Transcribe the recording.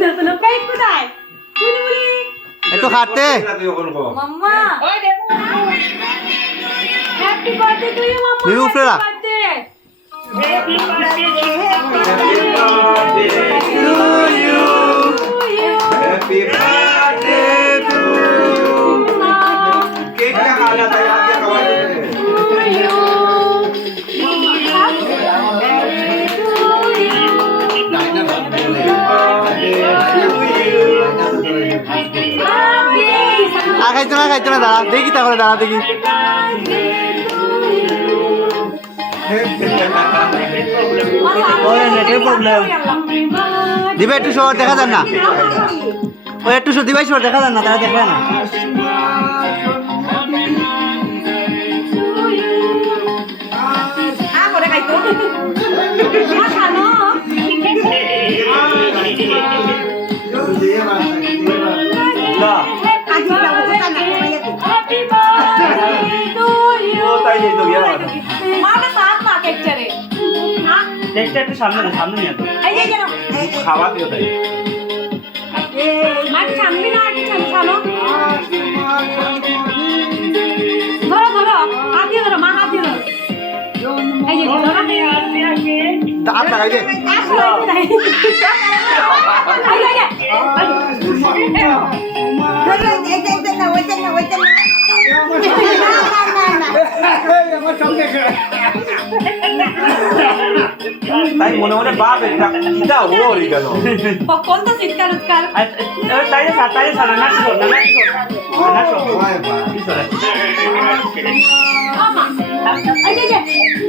Cake কোথায় চুলবুলি একটু খাটতে মাম্মা ওই দেখো হ্যাপি বার্থডে টু ইউ মাম্মা তুমি উপরে রাখ। Happy birthday happy birthday to cake क्या खाना था याद क्या खवाए খাইতো না দাঁড়া দেখি তাহলে দাঁড়া দেখি নেটের প্রবলেম দিবে একটু শহর দেখা যান না ওই একটু দিবাই শহর দেখা যান না তারা দেখবে না একটু সামনে নিয়ে खावा दियो ताई দাঁত লাগাই দে ताई মনে মনে বাপ এটা কিটা ওরি গেল কোন তো চিৎকার উৎকার তাই সারা না কি করব না কি করব মামা